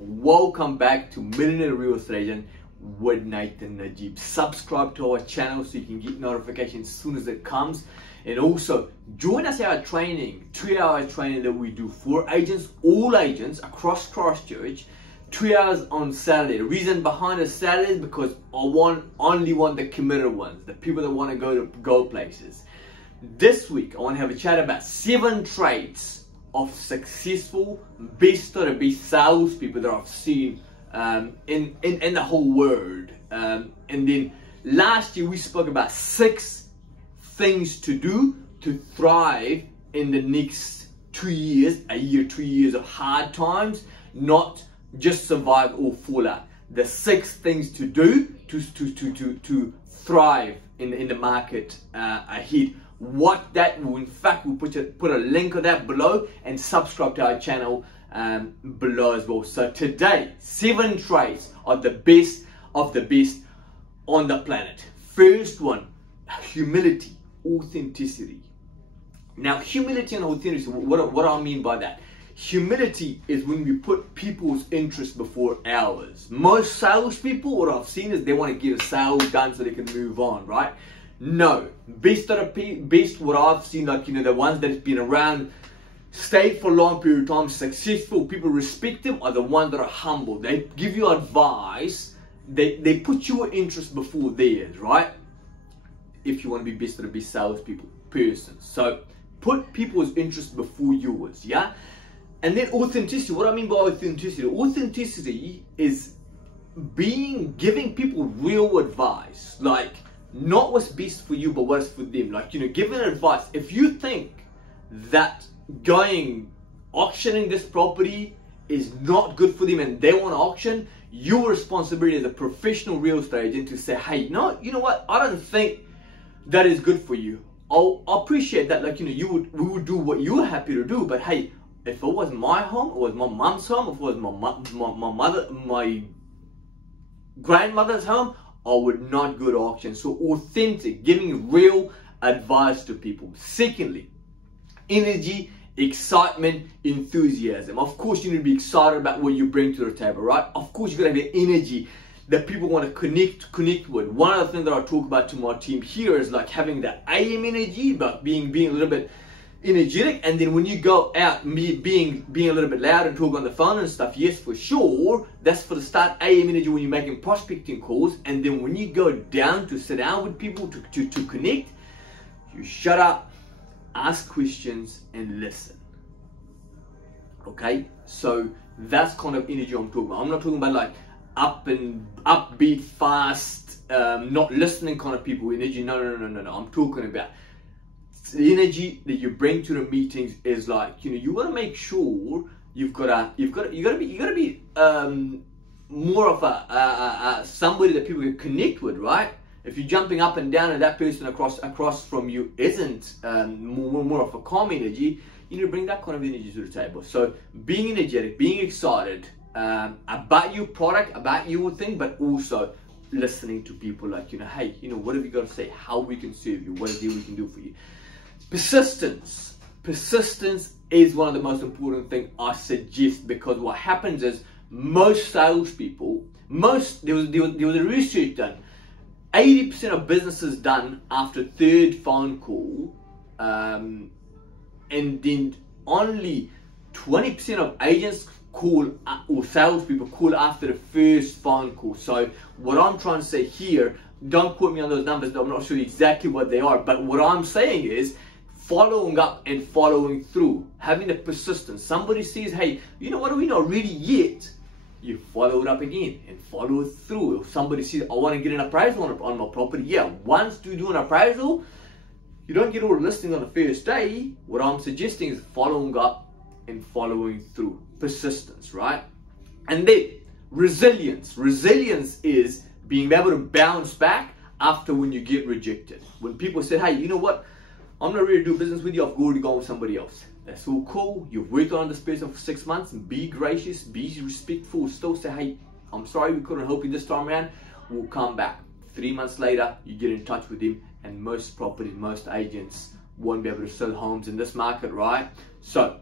Welcome back to Millionaire Real Estate Agent with Nathan Najib. Subscribe to our channel so you can get notifications as soon as it comes. And also join us in our training, 2-hour training that we do for agents, all agents across Christchurch, 2 hours on Saturday. The reason behind the Saturday is because I only want the committed ones, the people that want to go places. This week I want to have a chat about 7 traits of successful best or the best salespeople that I've seen in the whole world. And then last year we spoke about 6 things to do to thrive in the next 2 years, 2 years of hard times, not just survive or fall out. The 6 things to do to thrive in the market ahead. What that will, in fact, we'll put a link of that below, and subscribe to our channel below as well. So today, 7 traits of the best on the planet. First one, humility, authenticity. Now, humility and authenticity, what do I mean by that? Humility is when we put people's interests before ours. Most salespeople, what I've seen is they want to get a sale done so they can move on, right? No, best what I've seen, like, the ones that have been around, stayed for a long period of time, successful, people respect them, are the ones that are humble. They give you advice, they put your interest before theirs, right? If you want to be best of the best salespeople person. So put people's interests before yours, yeah? And then authenticity. What I mean by authenticity? Authenticity is giving people real advice, like not what's best for you, but what's for them. Like, giving advice. If you think that auctioning this property is not good for them and they want to auction, your responsibility as a professional real estate agent to say, hey, no, you know what? I don't think that is good for you. I'll appreciate that. Like, we would do what you're happy to do, but hey, if it was my home, it was my mom's home, if it was my grandmother's home, I would not go to auction. So authentic, giving real advice to people. Secondly, energy, excitement, enthusiasm. Of course, you need to be excited about what you bring to the table, right? Of course, you got to have energy that people want to connect with. One of the things that I talk about to my team here is like having that AM energy, but being a little bit energetic, and then when you go out, being a little bit loud and talk on the phone and stuff, yes, for sure, that's for the start. AM energy when you're making prospecting calls, and then when you go down to sit down with people to connect, you shut up, ask questions, and listen. Okay, so that's kind of energy I'm talking about. I'm not talking about like upbeat, fast, not listening kind of people energy. No. I'm talking about the energy that you bring to the meetings is like, you got to make sure you got to be more of a somebody that people can connect with, right? If you're jumping up and down and that person across from you isn't more of a calm energy, you need to bring that kind of energy to the table. So being energetic, being excited about your product, about your thing, but also listening to people, like, hey, what have you got to say? How we can serve you? What is it we can do for you? Persistence is one of the most important things I suggest, because what happens is most salespeople, there was a research done, 80% of businesses done after 3rd phone call, and then only 20% of agents call or salespeople call after the 1st phone call. So what I'm trying to say here, don't quote me on those numbers, I'm not sure exactly what they are, but what I'm saying is following up and following through, having the persistence. Somebody says, hey, what, are we not ready yet? You follow it up again and follow it through. If somebody says, I want to get an appraisal on my property, yeah, once you do an appraisal, you don't get all the listings on the first day. What I'm suggesting is following up and following through. Persistence, right? And then resilience. Resilience is being able to bounce back after when you get rejected. When people say, hey, you know what? I'm not ready to do business with you. I've already gone with somebody else. That's all cool. You've worked on this person for 6 months. Be gracious, be respectful. Still say, hey, I'm sorry we couldn't help you this time around. We'll come back. 3 months later, you get in touch with him, and most agents won't be able to sell homes in this market, right? So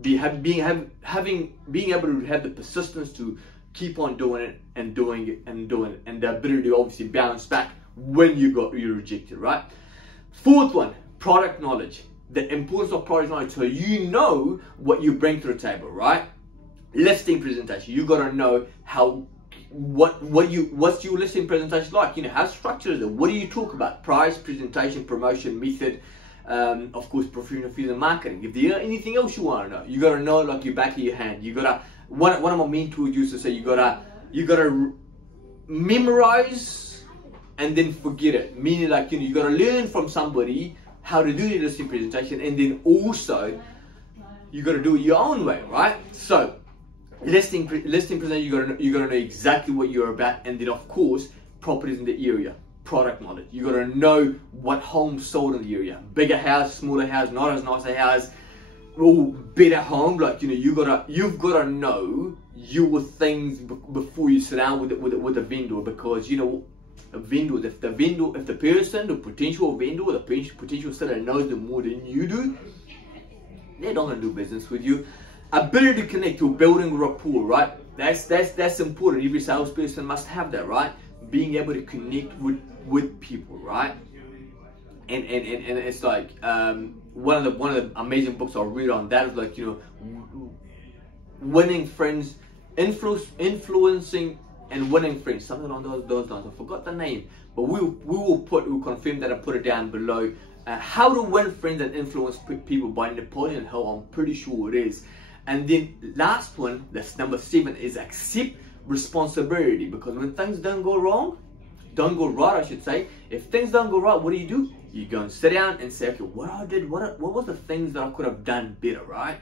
being able to have the persistence to keep on doing it and doing it and doing it, and the ability to obviously bounce back when you're rejected, right? Fourth one, product knowledge. The importance of product knowledge, so you know what you bring to the table, right? Listing presentation, you gotta know how what's your listing presentation like? You know, how structured is it? What do you talk about? Price, presentation, promotion, method, of course, professional fees and marketing. If there's anything else you want to know, you gotta know like your back of your hand. You gotta, one of my mentors used to say, you gotta memorize and then forget it. Meaning, like, you know, you gotta learn from somebody how to do your listing presentation, and then also you gotta do it your own way, right? So listing presentation, you gotta know exactly what you're about, and then of course properties in the area, product knowledge. You gotta know what homes sold in the area, bigger house, smaller house, not as nice a house, or better home. Like, you know, you've gotta know your things before you sit down with a vendor, because you know, a vendor, if the person, the potential vendor, the potential seller knows them more than you do, they're not gonna do business with you. Ability to connect, to building rapport, right? That's important. Every salesperson must have that, right? Being able to connect with people, right? And it's like one of the amazing books I read on that is, like, you know, winning friends, influencing and winning friends, something along those lines. I forgot the name, but we'll confirm that and put it down below. How to Win Friends and Influence People by Napoleon Hill, I'm pretty sure it is. And then last one, that's number 7, is accept responsibility. Because when things don't go right, I should say, if things don't go right, what do? You go and sit down and say, okay, what was the things that I could have done better, right?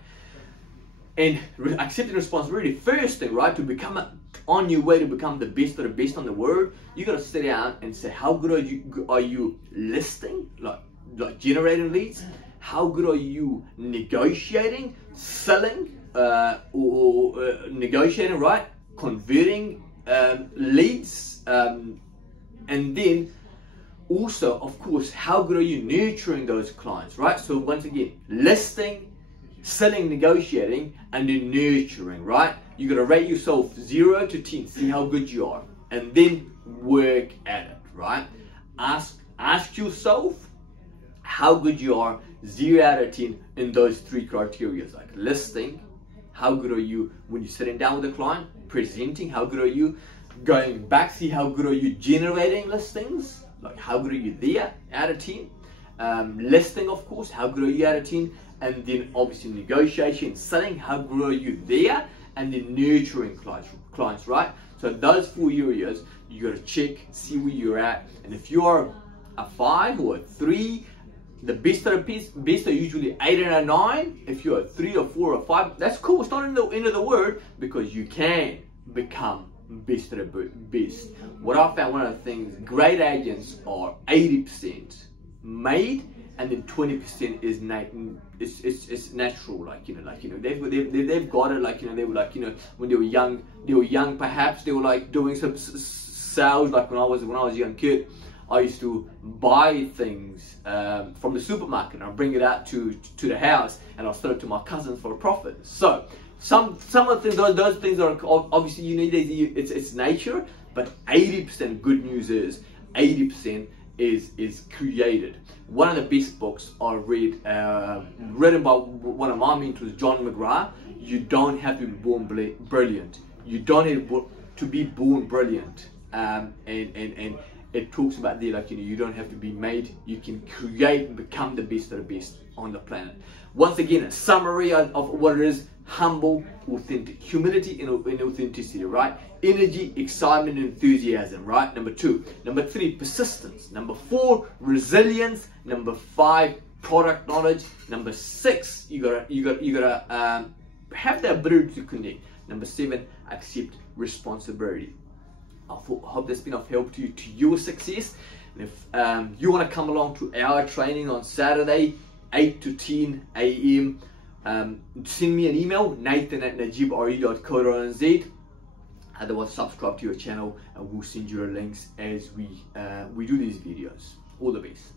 And accepting responsibility, first thing, right, to become on your way to become the best of the best on the world, you gotta sit down and say, how good are you listing, like generating leads? How good are you negotiating, selling, or negotiating, right? Converting leads, and then also, of course, how good are you nurturing those clients, right? So once again, listing, selling, negotiating, and then nurturing, right? You gotta rate yourself 0 to 10, see how good you are, and then work at it, right? Ask yourself how good you are, 0 out of 10 in those 3 criteria, like listing, how good are you when you're sitting down with a client, presenting, how good are you going back, see how good are you generating listings, like how good are you there out of 10, listing, of course, how good are you out of 10, and then obviously negotiation, selling, how good are you there, and then nurturing clients, right? So those 4 areas, you got to check, see where you're at, and if you are a 5 or a 3, the best are usually 8 and a 9. If you're a 3 or 4 or 5, that's cool. It's not in the end of the word, because you can become best of the best. What I found, one of the things, great agents are 80% made, and then 20% is it's natural. Like, you know, they've got it. Like, you know, they were like, you know, when they were young, perhaps they were like doing some sales. Like when I was a young kid, I used to buy things from the supermarket, and I'll bring it out to the house, and I'll sell it to my cousins for a profit. So some of the things, those things are obviously, you need it's nature, but 80% good news is 80% is created. One of the best books I read, written by one of my mentors, John McGrath. You don't have to be born brilliant. You don't have to be born brilliant, and it talks about there, like, you know, you don't have to be made, you can create and become the best of the best on the planet. Once again, a summary of what it is: humble, authentic, humility and authenticity, right? Energy, excitement, enthusiasm, right? Number 2. Number 3, persistence. Number 4, resilience. Number 5, product knowledge. Number 6, you gotta have the ability to connect. Number 7, accept responsibility. I hope that's been of help to your success. And if you want to come along to our training on Saturday, 8 to 10 a.m., send me an email, nathan@najibre.co.nz. Otherwise, subscribe to your channel, and we'll send you the links as we do these videos. All the best.